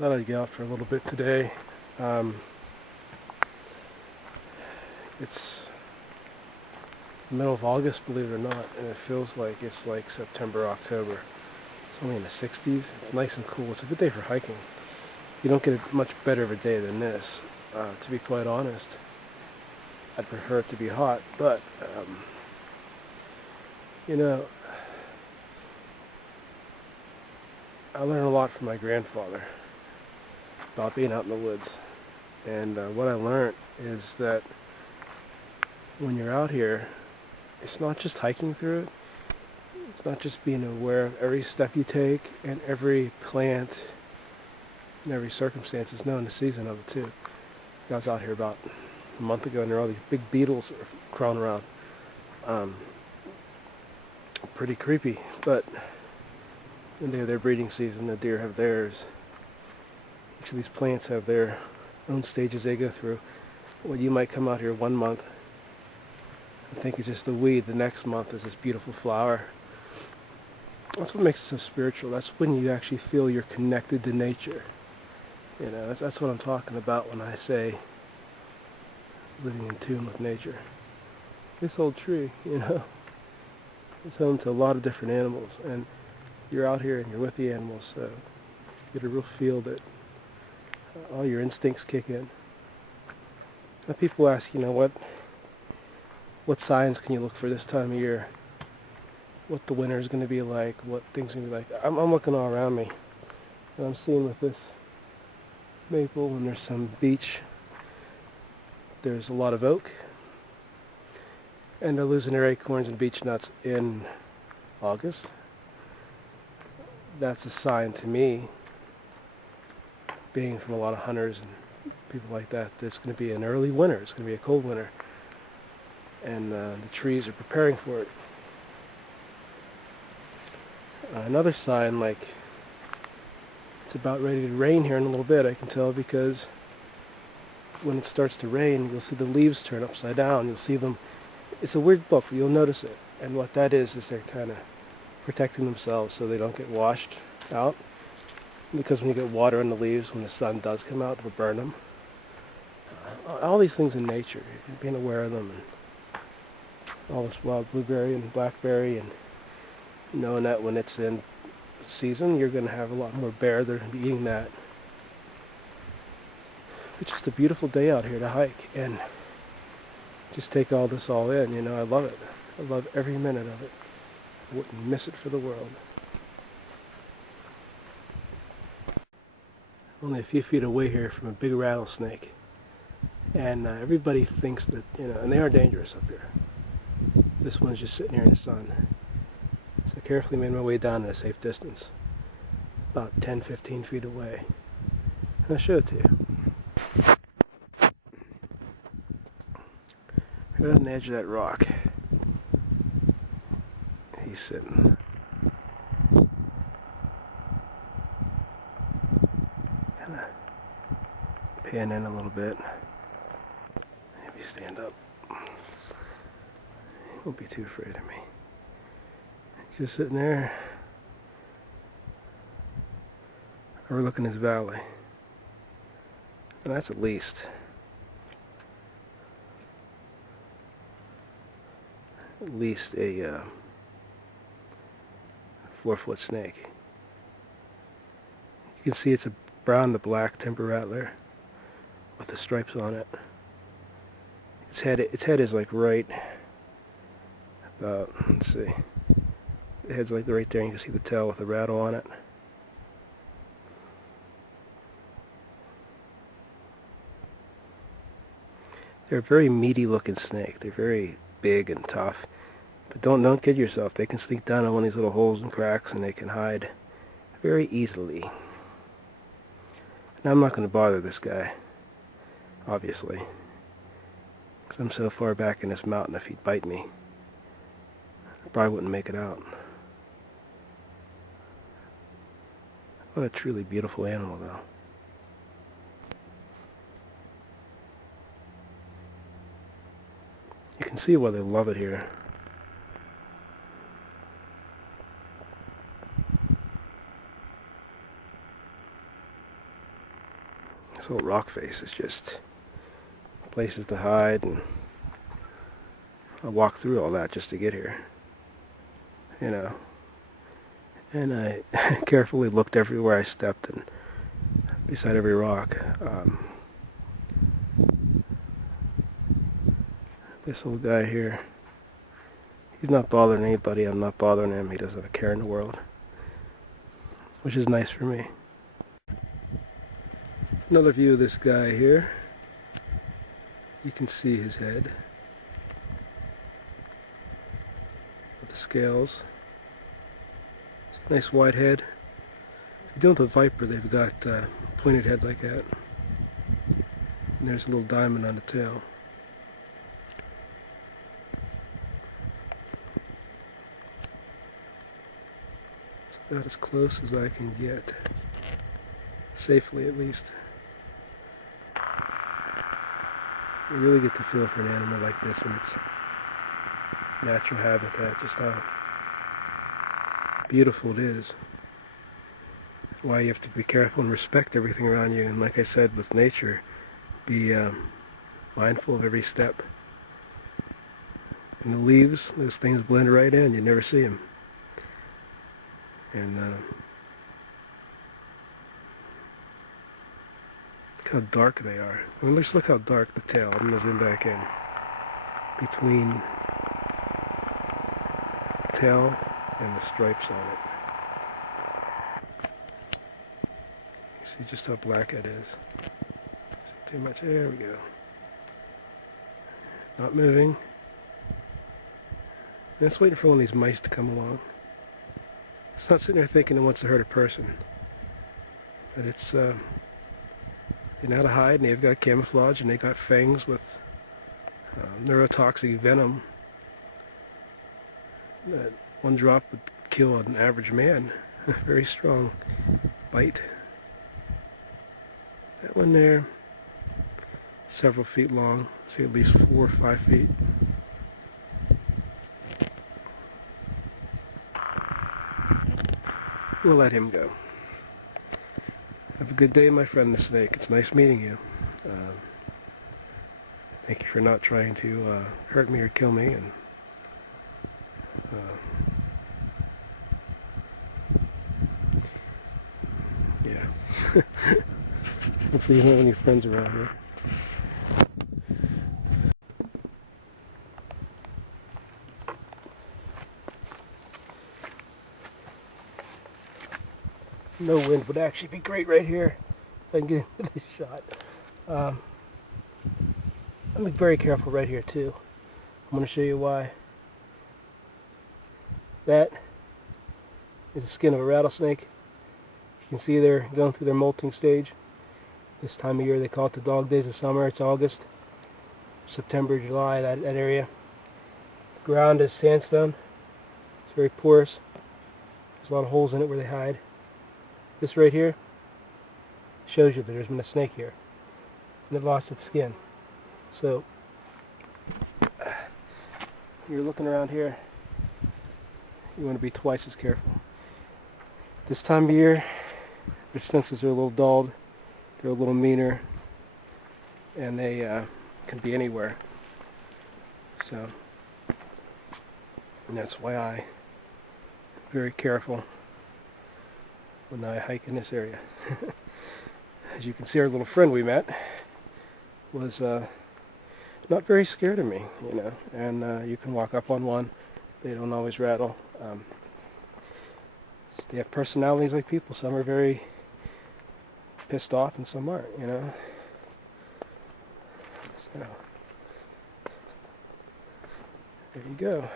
Thought I'd get out for a little bit today. Um, it's the middle of August, believe it or not, and it feels like it's like September, October. It's only in the 60s. It's nice and cool. It's a good day for hiking. You don't get a much better of a day than this. To be quite honest, I'd prefer it to be hot, but you know, I learned a lot from my grandfather about being out in the woods. And what I learned is that when you're out here, it's not just hiking through it. It's not just being aware of every step you take and every plant and every circumstance. It's knowing the season of it too. I was out here about a month ago and there are all these big beetles that are crawling around. Pretty creepy, but they have their breeding season. The deer have theirs. Each of these plants have their own stages they go through. Well, you might come out here one month and think it's just a weed. The next month is this beautiful flower. That's what makes it so spiritual. That's when you actually feel you're connected to nature. You know, that's what I'm talking about when I say living in tune with nature. This old tree, you know, is home to a lot of different animals, and you're out here and you're with the animals, so you get a real feel that all your instincts kick in. Now people ask, you know, what signs can you look for this time of year? What the winter is going to be like? What things are going to be like? I'm looking all around me, and I'm seeing with this maple, and there's some beech. There's a lot of oak, and they're losing their acorns and beech nuts in August. That's a sign to me, being from a lot of hunters and people like that, it's going to be an early winter. It's going to be a cold winter. And the trees are preparing for it. Another sign, like it's about ready to rain here in a little bit, I can tell, because when it starts to rain, you'll see the leaves turn upside down. You'll see them. It's a weird look, but you'll notice it. And what that is they're kind of protecting themselves so they don't get washed out. Because when you get water on the leaves, when the sun does come out, it'll burn them. All these things in nature, being aware of them, and all this wild blueberry and blackberry, and knowing that when it's in season, you're going to have a lot more bear that are going to be eating that. It's just a beautiful day out here to hike, and just take all this all in. You know, I love it. I love every minute of it. I wouldn't miss it for the world. Only a few feet away here from a big rattlesnake. And everybody thinks that, you know, and they are dangerous up here. This one's just sitting here in the sun. So I carefully made my way down at a safe distance, about 10-15 feet away. And I'll show it to you. Right on the edge of that rock, he's sitting. Kind of pan in a little bit. Maybe stand up. He won't be too afraid of me. He's just sitting there overlooking his valley. And that's at least a 4-foot snake. You can see it's a brown to black timber rattler with the stripes on it. Its head is like right about, let's see, the head's like right there, and you can see the tail with the rattle on it. They're a very meaty looking snake. They're very big and tough. But don't kid yourself. They can sneak down in one of these little holes and cracks, and they can hide very easily. Now I'm not going to bother this guy, obviously, because I'm so far back in this mountain. If he'd bite me, I probably wouldn't make it out. What a truly beautiful animal, though. You can see why they love it here. This whole rock face is just places to hide, and I walked through all that just to get here, you know. And I carefully looked everywhere I stepped and beside every rock. This little guy here, he's not bothering anybody. I'm not bothering him. He doesn't have a care in the world, which is nice for me. Another view of this guy here. You can see his head with the scales. Nice wide head. If you're dealing with a viper, they've got pointed head like that. And there's a little diamond on the tail. It's about as close as I can get. Safely, at least. You really get the feel for an animal like this in its natural habitat, just how beautiful it is. Why you have to be careful and respect everything around you, and like I said, with nature, be mindful of every step. And the leaves, those things blend right in, you never see them. And look how dark they are. I mean, just look how dark the tail. I'm going to zoom back in. Between the tail and the stripes on it. You see just how black it is. Too much. There we go. Not moving. And it's waiting for one of these mice to come along. It's not sitting there thinking it wants to hurt a person. But it's, they know how to hide, and they've got camouflage, and they got fangs with neurotoxic venom. That one drop would kill an average man. Very strong bite. That one there, several feet long, say at least 4 or 5 feet. We'll let him go. Have a good day, my friend the snake. It's nice meeting you. Thank you for not trying to hurt me or kill me. And yeah. Hopefully you don't have any friends around here. No wind would actually be great right here if I can get into this shot. I'm very careful right here too. I'm going to show you why. That is the skin of a rattlesnake. You can see they're going through their molting stage. This time of year they call it the dog days of summer. It's August, September, July, that area. The ground is sandstone. It's very porous. There's a lot of holes in it where they hide. This right here shows you that there's been a snake here, and it lost its skin. So, you're looking around here, you want to be twice as careful. This time of year, their senses are a little dulled, they're a little meaner, and they can be anywhere. So, and that's why I'm very careful when I hike in this area. As you can see, our little friend we met was not very scared of me, you know, and you can walk up on one. They don't always rattle. They have personalities like people. Some are very pissed off and some aren't, you know. So, there you go.